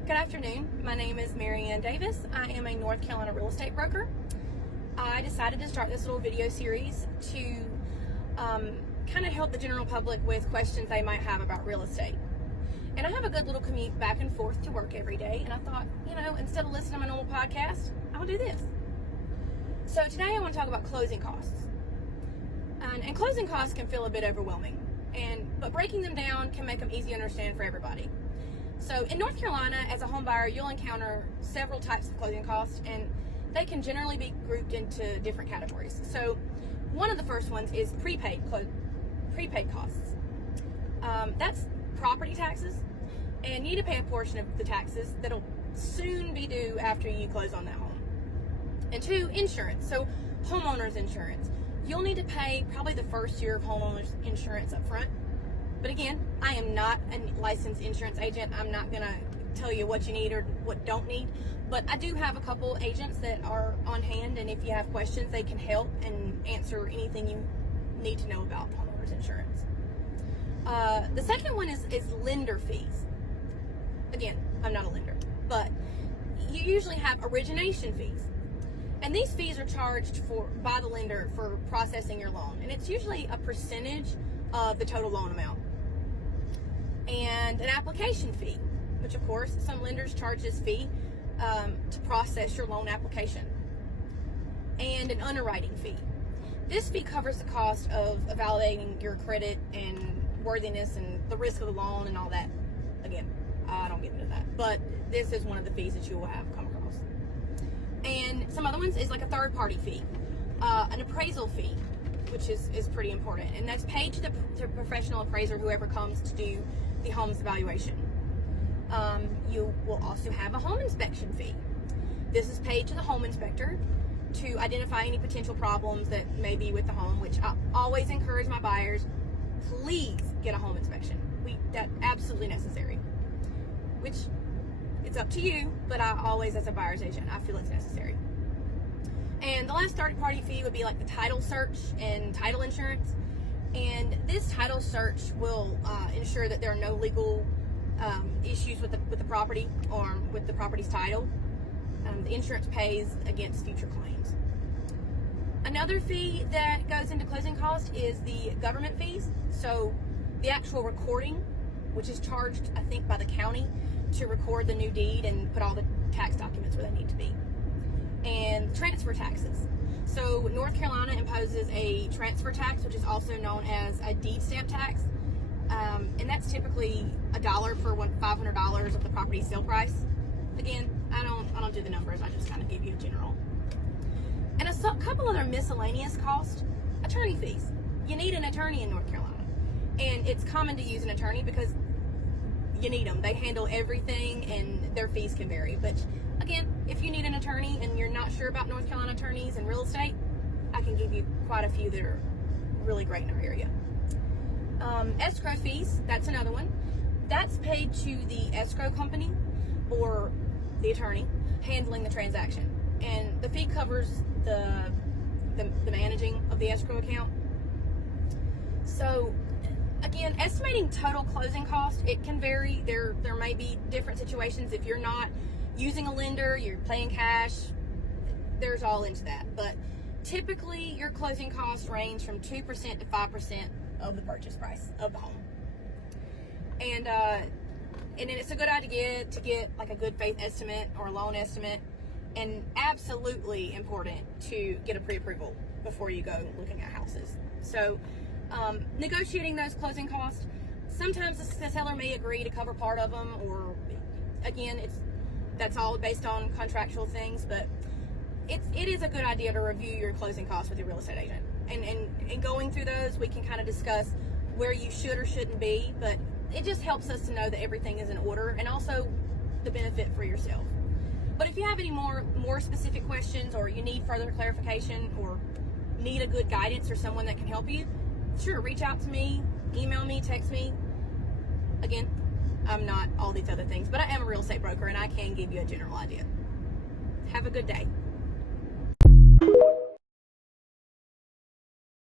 Good afternoon. My name is Maryann Davis. I am a North Carolina real estate broker. I decided to start this little video series to kind of help the general public with questions they might have about real estate. And I have a good little commute back and forth to work every day, and I thought, instead of listening to my normal podcast, I'll do this. So today I want to talk about closing costs. And closing costs can feel a bit overwhelming, but breaking them down can make them easy to understand for everybody. So in North Carolina, as a home buyer, you'll encounter several types of closing costs, and they can generally be grouped into different categories. So one of the first ones is prepaid costs. That's property taxes, and you need to pay a portion of the taxes that'll soon be due after you close on that home. And two, insurance. So homeowners insurance. You'll need to pay probably the first year of homeowners insurance up front. But again, I am not a licensed insurance agent. I'm not going to tell you what you need or what don't need. But I do have a couple agents that are on hand, and if you have questions, they can help and answer anything you need to know about homeowners insurance. The second one is lender fees. Again, I'm not a lender, but you usually have origination fees. And these fees are charged by the lender for processing your loan. And it's usually a percentage of the total loan amount. And an application fee, which of course some lenders charge this fee to process your loan application. And an underwriting fee. This fee covers the cost of evaluating your credit and worthiness and the risk of the loan and all that. Again, I don't get into that, but this is one of the fees that you will have come across. And some other ones is like a third-party fee, an appraisal fee, which is pretty important, and that's paid to the professional appraiser, whoever comes to do the home's evaluation. You will also have a home inspection fee. This is paid to the home inspector to identify any potential problems that may be with the home, which I always encourage my buyers, please get a home inspection. That's absolutely necessary, which it's up to you, but I always, as a buyer's agent, I feel it's necessary. And the last third-party fee would be like the title search and title insurance. And this title search will ensure that there are no legal issues with the property or with the property's title. The insurance pays against future claims. Another fee that goes into closing costs is the government fees. So the actual recording, which is charged, I think, by the county to record the new deed and put all the tax documents where they need to be. And transfer taxes. So North Carolina imposes a transfer tax, which is also known as a deed stamp tax. And that's typically $1 for $500 of the property sale price. Again, I don't do the numbers, I just kind of give you a general. And a couple other miscellaneous costs. Attorney fees. You need an attorney in North Carolina. And it's common to use an attorney because you need them. They handle everything and their fees can vary. But again, if you need an attorney and you're not sure about North Carolina attorneys and real estate, I can give you quite a few that are really great in our area. Escrow fees, that's another one. That's paid to the escrow company or the attorney handling the transaction. And the fee covers the managing of the escrow account. So again, estimating total closing cost, it can vary. There may be different situations. If you're not using a lender, you're paying cash, there's all into that. But typically, your closing costs range from 2% to 5% of the purchase price of the home. And it's a good idea to get like a good faith estimate or a loan estimate, and absolutely important to get a pre-approval before you go looking at houses. So negotiating those closing costs, sometimes the seller may agree to cover part of them, or again, that's all based on contractual things, but it is a good idea to review your closing costs with your real estate agent. And going through those, we can kind of discuss where you should or shouldn't be, but it just helps us to know that everything is in order, and also the benefit for yourself. But if you have any more specific questions, or you need further clarification, or need a good guidance or someone that can help you, sure, reach out to me, email me, text me. Again, I'm not all these other things, but I am a real estate broker and I can give you a general idea. Have a good day.